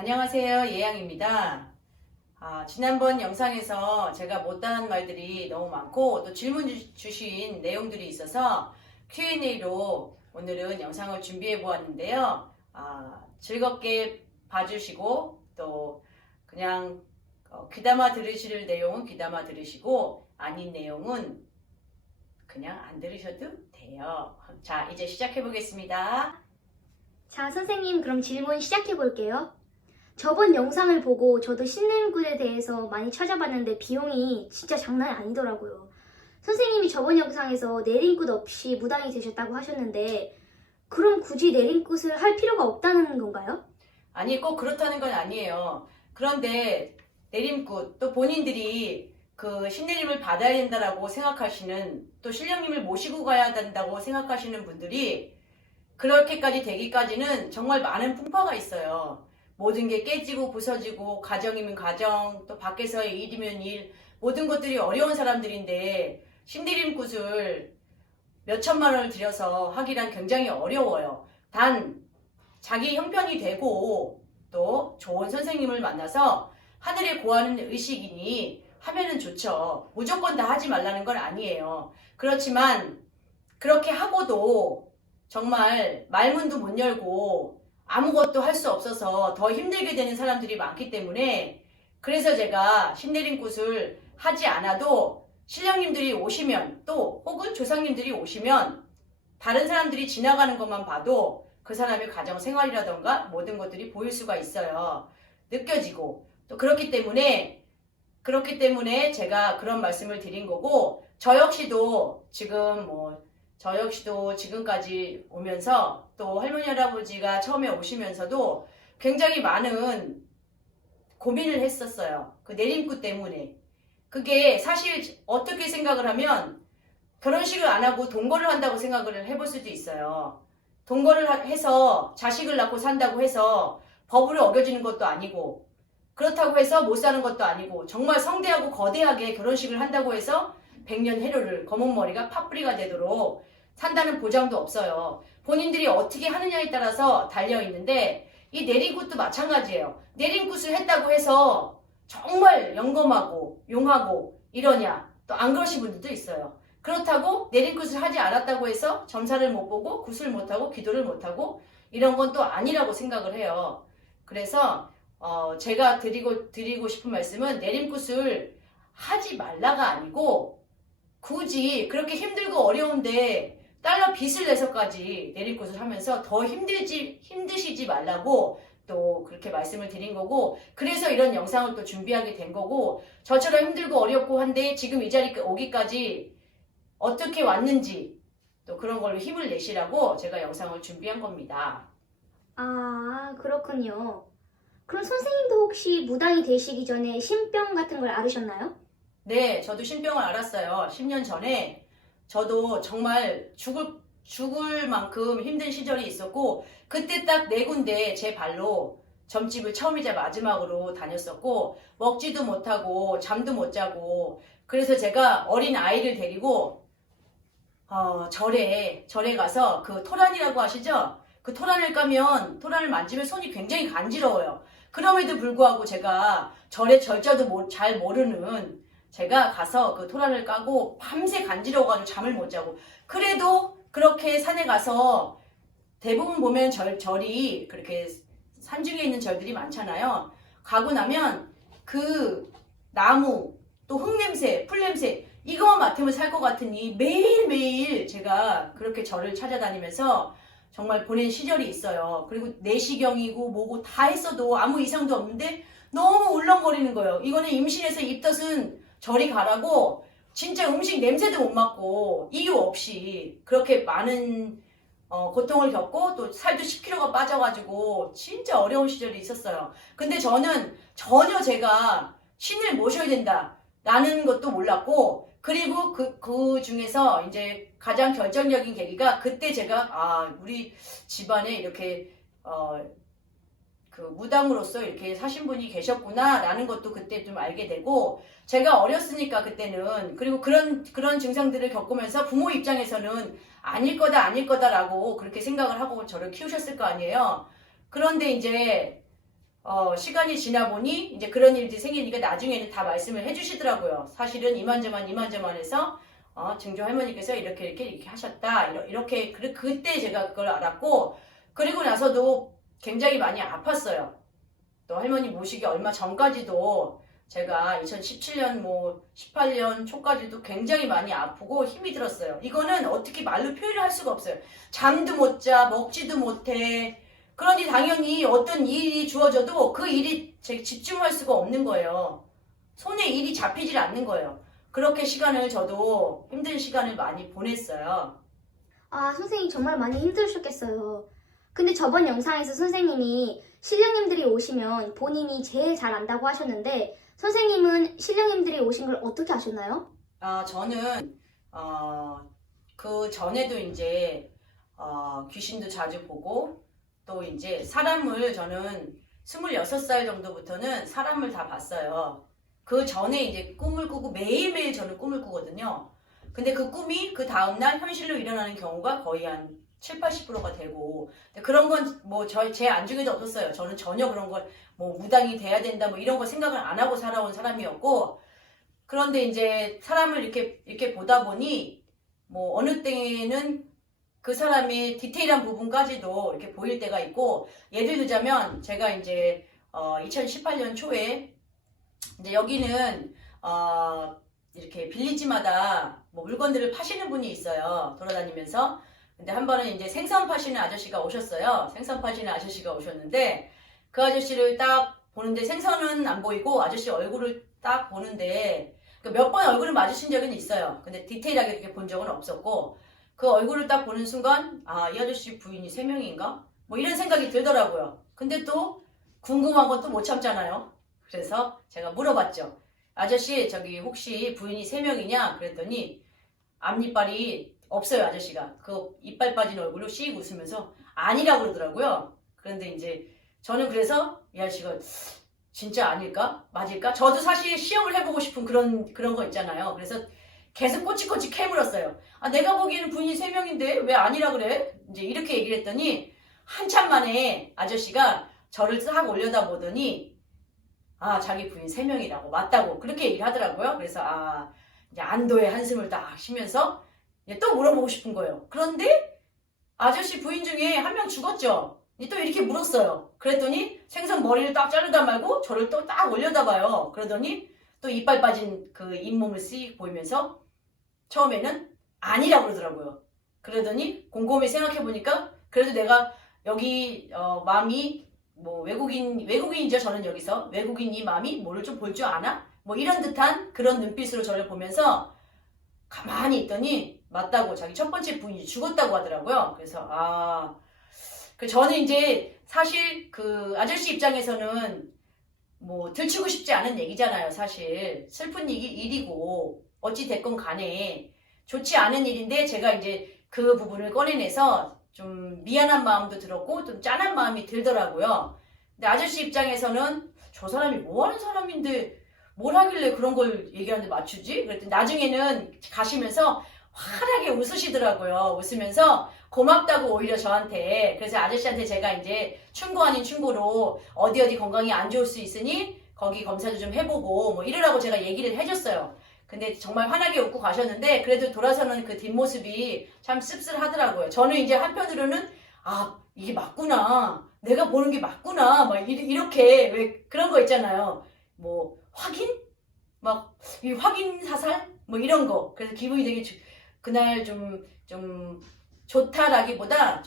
안녕하세요. 예양입니다. 지난번 영상에서 제가 못다한 말들이 너무 많고 또 질문 주신 내용들이 있어서 Q&A로 오늘은 영상을 준비해 보았는데요. 즐겁게 봐주시고 또 그냥 귀담아 들으실 내용은 귀담아 들으시고 아닌 내용은 그냥 안 들으셔도 돼요. 자, 이제 시작해 보겠습니다. 자, 선생님, 그럼 질문 시작해 볼게요. 저번 영상을 보고 저도 신내림굿에 대해서 많이 찾아봤는데 비용이 진짜 장난이 아니더라고요. 선생님이 저번 영상에서 내림굿 없이 무당이 되셨다고 하셨는데 그럼 굳이 내림굿을 할 필요가 없다는 건가요? 아니, 꼭 그렇다는 건 아니에요. 그런데 내림굿, 또 본인들이 그 신내림을 받아야 된다라고 생각하시는, 또 신령님을 모시고 가야 된다고 생각하시는 분들이 그렇게까지 되기까지는 정말 많은 풍파가 있어요. 모든 게 깨지고 부서지고, 가정이면 가정, 또 밖에서의 일이면 일, 모든 것들이 어려운 사람들인데 신내림굿을 몇 천만 원을 들여서 하기란 굉장히 어려워요. 단 자기 형편이 되고 또 좋은 선생님을 만나서 하늘에 구하는 의식이니 하면은 좋죠. 무조건 다 하지 말라는 건 아니에요. 그렇지만 그렇게 하고도 정말 말문도 못 열고 아무것도 할 수 없어서 더 힘들게 되는 사람들이 많기 때문에, 그래서 제가 신내림굿을 하지 않아도 신령님들이 오시면, 또 혹은 조상님들이 오시면 다른 사람들이 지나가는 것만 봐도 그 사람의 가정 생활이라던가 모든 것들이 보일 수가 있어요. 느껴지고. 또 그렇기 때문에 제가 그런 말씀을 드린 거고, 저 역시도 지금까지 오면서 또 할머니 할아버지가 처음에 오시면서도 굉장히 많은 고민을 했었어요. 그 내림굿 때문에. 그게 사실 어떻게 생각을 하면 결혼식을 안 하고 동거를 한다고 생각을 해볼 수도 있어요. 동거를 해서 자식을 낳고 산다고 해서 법을 어겨지는 것도 아니고, 그렇다고 해서 못 사는 것도 아니고, 정말 성대하고 거대하게 결혼식을 한다고 해서 백년 해로를 검은 머리가 팥뿌리가 되도록 산다는 보장도 없어요. 본인들이 어떻게 하느냐에 따라서 달려있는데, 이 내림굿도 마찬가지예요. 내림굿을 했다고 해서 정말 영검하고 용하고 이러냐? 또 안 그러신 분들도 있어요. 그렇다고 내림굿을 하지 않았다고 해서 점사를 못 보고 굿을 못하고 기도를 못하고 이런 건 또 아니라고 생각을 해요. 그래서 제가 드리고 싶은 말씀은 내림굿을 하지 말라가 아니고, 굳이 그렇게 힘들고 어려운데 달러 빚을 내서까지 내림굿을 하면서 더 힘드시지 말라고 또 그렇게 말씀을 드린 거고, 그래서 이런 영상을 또 준비하게 된 거고, 저처럼 힘들고 어렵고 한데 지금 이 자리에 오기까지 어떻게 왔는지 또 그런 걸로 힘을 내시라고 제가 영상을 준비한 겁니다. 아, 그렇군요. 그럼 선생님도 혹시 무당이 되시기 전에 신병 같은 걸 앓으셨나요? 네, 저도 신병을 앓았어요. 10년 전에 저도 정말 죽을 만큼 힘든 시절이 있었고, 그때 딱 4군데 제 발로 점집을 처음이자 마지막으로 다녔었고, 먹지도 못하고 잠도 못 자고, 그래서 제가 어린 아이를 데리고 절에 가서 그 토란이라고 아시죠? 그 토란을 까면, 토란을 만지면 손이 굉장히 간지러워요. 그럼에도 불구하고 제가 절의 절자도 잘 모르는 제가 가서 그 토란을 까고 밤새 간지러워가지고 잠을 못 자고, 그래도 그렇게 산에 가서 대부분 보면 절이 그렇게 산중에 있는 절들이 많잖아요. 가고 나면 그 나무, 또 흙냄새, 풀냄새, 이거만 맡으면 살 것 같으니 매일매일 제가 그렇게 절을 찾아다니면서 정말 보낸 시절이 있어요. 그리고 내시경이고 뭐고 다 했어도 아무 이상도 없는데 너무 울렁거리는 거예요. 이거는 임신해서 입덧은 저리 가라고, 진짜 음식 냄새도 못 맡고 이유 없이 그렇게 많은 고통을 겪고 또 살도 10kg가 빠져가지고 진짜 어려운 시절이 있었어요. 근데 저는 전혀 제가 신을 모셔야 된다 라는 것도 몰랐고, 그리고 그 중에서 이제 가장 결정적인 계기가, 그때 제가 우리 집안에 이렇게 그 무당으로서 이렇게 사신 분이 계셨구나 라는 것도 그때 좀 알게 되고, 제가 어렸으니까 그때는, 그리고 그런 증상들을 겪으면서 부모 입장에서는 아닐 거다라고 그렇게 생각을 하고 저를 키우셨을 거 아니에요. 그런데 이제 시간이 지나 보니 이제 그런 일들이 생기니까 나중에는 다 말씀을 해주시더라고요. 사실은 이만저만 해서 증조 할머니께서 이렇게 하셨다. 이렇게 그때 제가 그걸 알았고, 그리고 나서도 굉장히 많이 아팠어요. 또 할머니 모시기 얼마 전까지도 제가 2017년 18년 초까지도 굉장히 많이 아프고 힘이 들었어요. 이거는 어떻게 말로 표현을 할 수가 없어요. 잠도 못 자, 먹지도 못해. 그러니 당연히 어떤 일이 주어져도 그 일이 제가 집중할 수가 없는 거예요. 손에 일이 잡히질 않는 거예요. 그렇게 저도 힘든 시간을 많이 보냈어요. 아, 선생님 정말 많이 힘드셨겠어요. 근데 저번 영상에서 선생님이 신령님들이 오시면 본인이 제일 잘 안다고 하셨는데 선생님은 신령님들이 오신 걸 어떻게 아셨나요? 저는 그 전에도 이제 귀신도 자주 보고 또 이제 사람을 저는 26살 정도부터는 사람을 다 봤어요. 그 전에 이제 꿈을 꾸고 매일매일 저는 꿈을 꾸거든요. 근데 그 꿈이 그 다음날 현실로 일어나는 경우가 거의 한 70~80%가 되고, 그런 건 제 안중에도 없었어요. 저는 전혀 그런 걸 무당이 돼야 된다 이런 거 생각을 안 하고 살아온 사람이었고, 그런데 이제 사람을 이렇게 보다 보니 어느 때는 그 사람의 디테일한 부분까지도 이렇게 보일 때가 있고, 예를 들자면 제가 이제 2018년 초에 이제 여기는 이렇게 빌리지마다 물건들을 파시는 분이 있어요. 돌아다니면서. 근데 한 번은 이제 생선 파시는 아저씨가 오셨어요. 생선 파시는 아저씨가 오셨는데 그 아저씨를 딱 보는데 생선은 안 보이고 아저씨 얼굴을 딱 보는데 몇 번 얼굴을 마주친 적은 있어요. 근데 디테일하게 이렇게 본 적은 없었고, 그 얼굴을 딱 보는 순간 이 아저씨 부인이 3명인가? 이런 생각이 들더라고요. 근데 또 궁금한 건 또 못 참잖아요. 그래서 제가 물어봤죠. 아저씨 저기 혹시 부인이 3명이냐? 그랬더니 앞니빨이 없어요. 아저씨가 그 이빨 빠진 얼굴로 씩 웃으면서 아니라고 그러더라고요. 그런데 이제 저는 그래서 이 아저씨가 진짜 아닐까? 맞을까? 저도 사실 시험을 해보고 싶은 그런 거 있잖아요. 그래서 계속 꼬치꼬치 캐물었어요. 내가 보기에는 부인이 3명인데 왜 아니라 그래? 이제 이렇게 얘기를 했더니 한참 만에 아저씨가 저를 싹 올려다보더니 자기 부인 3명이라고 맞다고 그렇게 얘기를 하더라고요. 그래서 이제 안도의 한숨을 딱 쉬면서 또 물어보고 싶은 거예요. 그런데 아저씨 부인 중에 한 명 죽었죠. 또 이렇게 물었어요. 그랬더니 생선 머리를 딱 자르다 말고 저를 또 딱 올려다봐요. 그러더니 또 이빨 빠진 그 잇몸을 씩 보이면서 처음에는 아니라고 그러더라고요. 그러더니 곰곰이 생각해보니까 그래도 내가 여기 마음이 외국인이죠. 저는 여기서 외국인 이 마음이 뭐를 좀 볼 줄 아나? 이런 듯한 그런 눈빛으로 저를 보면서 가만히 있더니 맞다고 자기 첫 번째 부인이 죽었다고 하더라고요. 그래서 저는 이제 사실 그 아저씨 입장에서는 들추고 싶지 않은 얘기잖아요. 사실 슬픈 일이고 어찌 됐건 간에 좋지 않은 일인데 제가 이제 그 부분을 꺼내내서 좀 미안한 마음도 들었고 좀 짠한 마음이 들더라고요. 근데 아저씨 입장에서는 저 사람이 뭐 하는 사람인데 뭘 하길래 그런 걸 얘기하는데 맞추지? 그랬더니 나중에는 가시면서 환하게 웃으시더라고요. 웃으면서 고맙다고 오히려 저한테. 그래서 아저씨한테 제가 이제 충고 아닌 충고로 어디 건강이 안 좋을 수 있으니 거기 검사도 좀 해보고 이러라고 제가 얘기를 해줬어요. 근데 정말 환하게 웃고 가셨는데 그래도 돌아서는 그 뒷모습이 참 씁쓸하더라고요. 저는 이제 한편으로는 이게 맞구나. 내가 보는 게 맞구나. 이렇게 왜 그런 거 있잖아요. 확인? 이 확인 사살? 이런 거. 그래서 기분이 되게 그날 좀 좋다라기보다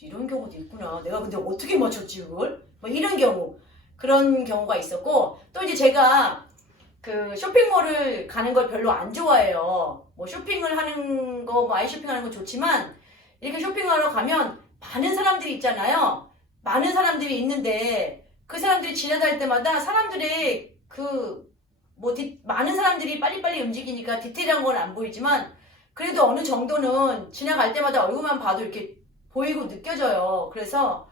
이런 경우도 있구나. 내가 근데 어떻게 맞췄지 그걸? 이런 경우. 그런 경우가 있었고, 또 이제 제가 그 쇼핑몰을 가는 걸 별로 안 좋아해요. 쇼핑을 하는 거, 아이 쇼핑하는 건 좋지만 이렇게 쇼핑하러 가면 많은 사람들이 있잖아요. 많은 사람들이 있는데 그 사람들이 지나다닐 때마다 사람들의 많은 사람들이 빨리빨리 움직이니까 디테일한 건 안 보이지만 그래도 어느 정도는 지나갈 때마다 얼굴만 봐도 이렇게 보이고 느껴져요. 그래서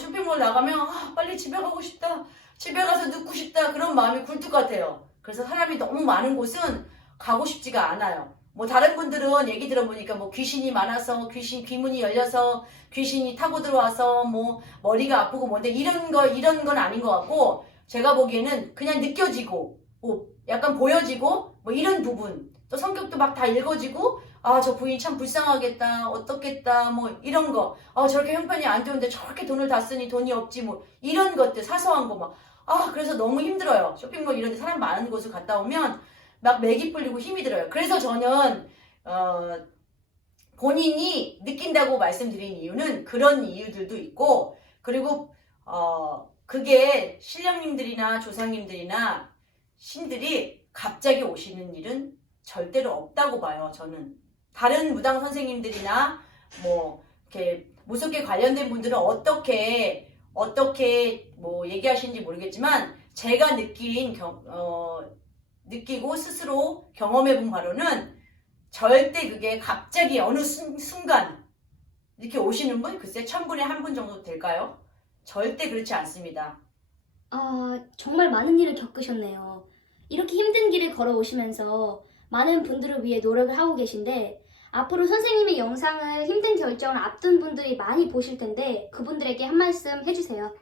쇼핑몰 나가면 빨리 집에 가고 싶다. 집에 가서 눕고 싶다. 그런 마음이 굴뚝 같아요. 그래서 사람이 너무 많은 곳은 가고 싶지가 않아요. 뭐 다른 분들은 얘기 들어보니까 뭐 귀신이 많아서 귀문이 열려서 귀신이 타고 들어와서 뭐 머리가 아프고 뭔데 이런 건 아닌 것 같고 제가 보기에는 그냥 느껴지고 뭐 약간 보여지고 뭐 이런 부분 또 성격도 막 다 읽어지고 아 저 부인 참 불쌍하겠다 어떻겠다 뭐 이런 거 저렇게 형편이 안 좋은데 저렇게 돈을 다 쓰니 돈이 없지 뭐 이런 것들 사소한 거 막 그래서 너무 힘들어요. 쇼핑몰 이런 데 사람 많은 곳을 갔다 오면 막 맥이 풀리고 힘이 들어요. 그래서 저는 본인이 느낀다고 말씀드린 이유는 그런 이유들도 있고 그리고 그게 신령님들이나 조상님들이나 신들이 갑자기 오시는 일은 절대로 없다고 봐요. 저는 다른 무당 선생님들이나 뭐 이렇게 무속계 관련된 분들은 어떻게 뭐 얘기하시는지 모르겠지만 제가 느끼고 스스로 경험해본 바로는 절대 그게 갑자기 어느 순간 이렇게 오시는 분 글쎄 1000분에 1분 정도 될까요? 절대 그렇지 않습니다. 정말 많은 일을 겪으셨네요. 이렇게 힘든 길을 걸어오시면서 많은 분들을 위해 노력을 하고 계신데 앞으로 선생님의 영상을 힘든 결정을 앞둔 분들이 많이 보실 텐데 그분들에게 한 말씀 해주세요.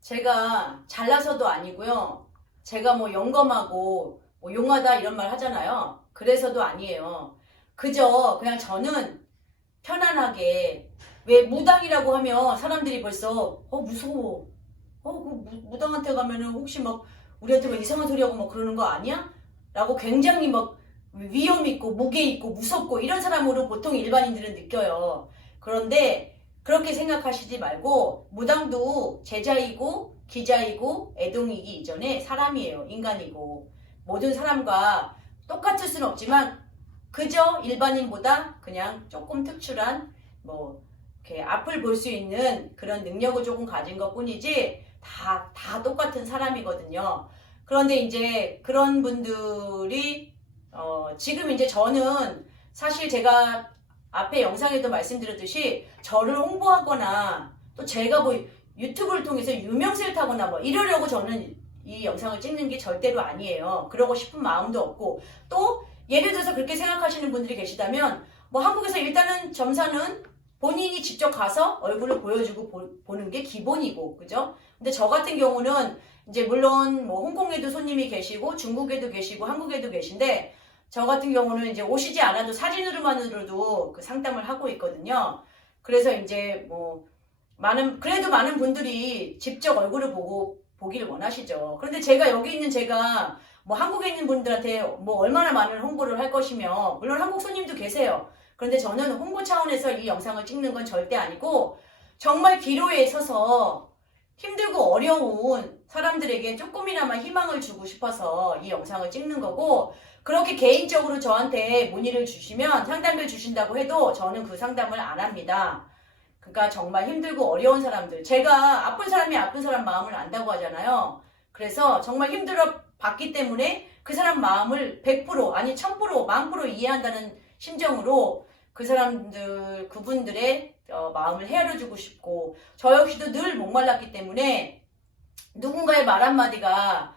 제가 잘나서도 아니고요. 제가 뭐 영검하고 뭐 용하다 이런 말 하잖아요. 그래서도 아니에요. 그저 그냥 저는 편안하게 왜 무당이라고 하면 사람들이 벌써 무서워. 그 무당한테 가면은 혹시 막 우리한테 막 이상한 소리 하고 막 그러는 거 아니야? 라고 굉장히 막 위험 있고 무게 있고 무섭고 이런 사람으로 보통 일반인들은 느껴요. 그런데 그렇게 생각하시지 말고 무당도 제자이고 기자이고 애동이기 이전에 사람이에요. 인간이고 모든 사람과 똑같을 수는 없지만 그저 일반인보다 그냥 조금 특출한 뭐 이렇게 앞을 볼 수 있는 그런 능력을 조금 가진 것 뿐이지 다 똑같은 사람이거든요. 그런데 이제 그런 분들이 지금 이제 저는 사실 제가 앞에 영상에도 말씀드렸듯이 저를 홍보하거나 또 제가 뭐 유튜브를 통해서 유명세를 타거나 뭐 이러려고 저는 이 영상을 찍는 게 절대로 아니에요. 그러고 싶은 마음도 없고 또 예를 들어서 그렇게 생각하시는 분들이 계시다면 뭐 한국에서 일단은 점사는 본인이 직접 가서 얼굴을 보여주고 보는 게 기본이고 그죠? 근데 저 같은 경우는 이제 물론 뭐 홍콩에도 손님이 계시고 중국에도 계시고 한국에도 계신데 저 같은 경우는 이제 오시지 않아도 사진으로만으로도 그 상담을 하고 있거든요. 그래서 이제 뭐 그래도 많은 분들이 직접 얼굴을 보기를 원하시죠. 그런데 제가 여기 있는 제가 뭐 한국에 있는 분들한테 뭐 얼마나 많은 홍보를 할 것이며 물론 한국 손님도 계세요. 그런데 저는 홍보 차원에서 이 영상을 찍는 건 절대 아니고 정말 기로에 서서 힘들고 어려운 사람들에게 조금이나마 희망을 주고 싶어서 이 영상을 찍는 거고 그렇게 개인적으로 저한테 문의를 주시면 상담을 주신다고 해도 저는 그 상담을 안 합니다. 그러니까 정말 힘들고 어려운 사람들 제가 아픈 사람이 아픈 사람 마음을 안다고 하잖아요. 그래서 정말 힘들어 봤기 때문에 그 사람 마음을 100% 아니 1000% 10,000% 이해한다는 심정으로 그분들의 마음을 헤아려주고 싶고 저 역시도 늘 목말랐기 때문에 누군가의 말 한마디가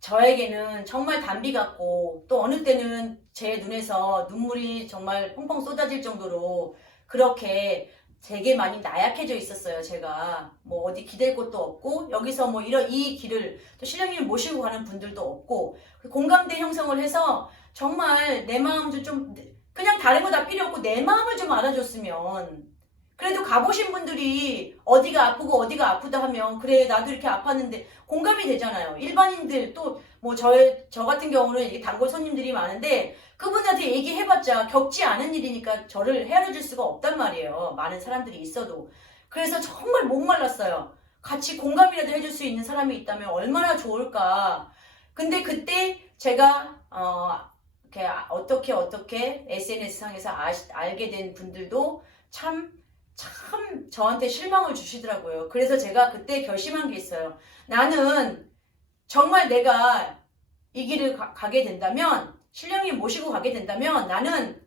저에게는 정말 단비 같고 또 어느 때는 제 눈에서 눈물이 정말 펑펑 쏟아질 정도로 그렇게 되게 많이 나약해져 있었어요. 제가 뭐 어디 기댈 곳도 없고 여기서 뭐 이 길을 또 신령님을 모시고 가는 분들도 없고 공감대 형성을 해서 정말 내 마음도 좀 그냥 다른 거 다 필요 없고 내 마음을 좀 알아줬으면 그래도 가보신 분들이 어디가 아프고 어디가 아프다 하면 그래 나도 이렇게 아팠는데 공감이 되잖아요. 일반인들 또 뭐 저 같은 경우는 이게 단골 손님들이 많은데 그분한테 얘기해봤자 겪지 않은 일이니까 저를 헤아려줄 수가 없단 말이에요. 많은 사람들이 있어도. 그래서 정말 목말랐어요. 같이 공감이라도 해줄 수 있는 사람이 있다면 얼마나 좋을까. 근데 그때 제가 어떻게 SNS상에서 알게 된 분들도 참 저한테 실망을 주시더라고요. 그래서 제가 그때 결심한 게 있어요. 나는 정말 내가 이 길을 가게 된다면 신령님 모시고 가게 된다면 나는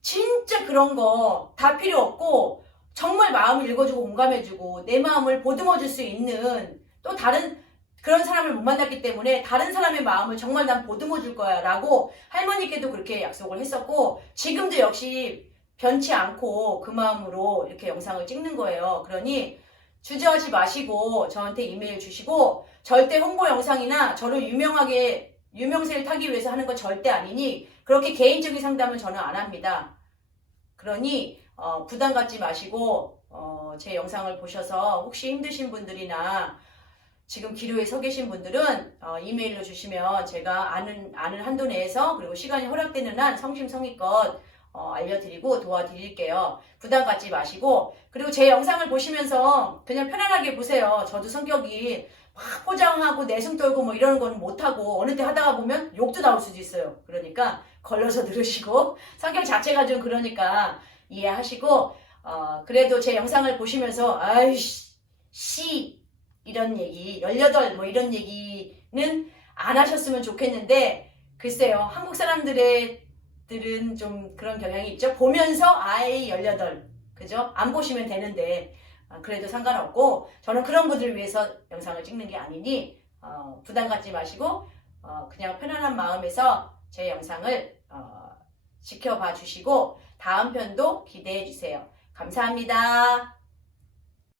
진짜 그런 거 다 필요 없고 정말 마음을 읽어주고 공감해주고 내 마음을 보듬어줄 수 있는 또 다른 그런 사람을 못 만났기 때문에 다른 사람의 마음을 정말 난 보듬어 줄 거야 라고 할머니께도 그렇게 약속을 했었고, 지금도 역시 변치 않고 그 마음으로 이렇게 영상을 찍는 거예요. 그러니 주저하지 마시고 저한테 이메일 주시고, 절대 홍보 영상이나 저를 유명세를 타기 위해서 하는 건 절대 아니니 그렇게 개인적인 상담은 저는 안 합니다. 그러니 부담 갖지 마시고 제 영상을 보셔서 혹시 힘드신 분들이나 지금 기로에 서 계신 분들은 이메일로 주시면 제가 아는 한도 내에서, 그리고 시간이 허락되는 한 성심성의껏 알려드리고 도와드릴게요. 부담 갖지 마시고, 그리고 제 영상을 보시면서 그냥 편안하게 보세요. 저도 성격이 막 포장하고 내숭 떨고 뭐 이러는 거는 못하고 어느 때 하다가 보면 욕도 나올 수도 있어요. 그러니까 걸러서 들으시고, 성격 자체가 좀 그러니까 이해하시고, 그래도 제 영상을 보시면서 아이씨 이런 얘기, 18 뭐 이런 얘기는 안 하셨으면 좋겠는데, 글쎄요, 한국 사람들은 좀 그런 경향이 있죠. 보면서 아이 18, 그죠? 안 보시면 되는데 그래도 상관없고, 저는 그런 분들을 위해서 영상을 찍는 게 아니니 부담 갖지 마시고 그냥 편안한 마음에서 제 영상을 지켜봐 주시고 다음 편도 기대해 주세요. 감사합니다.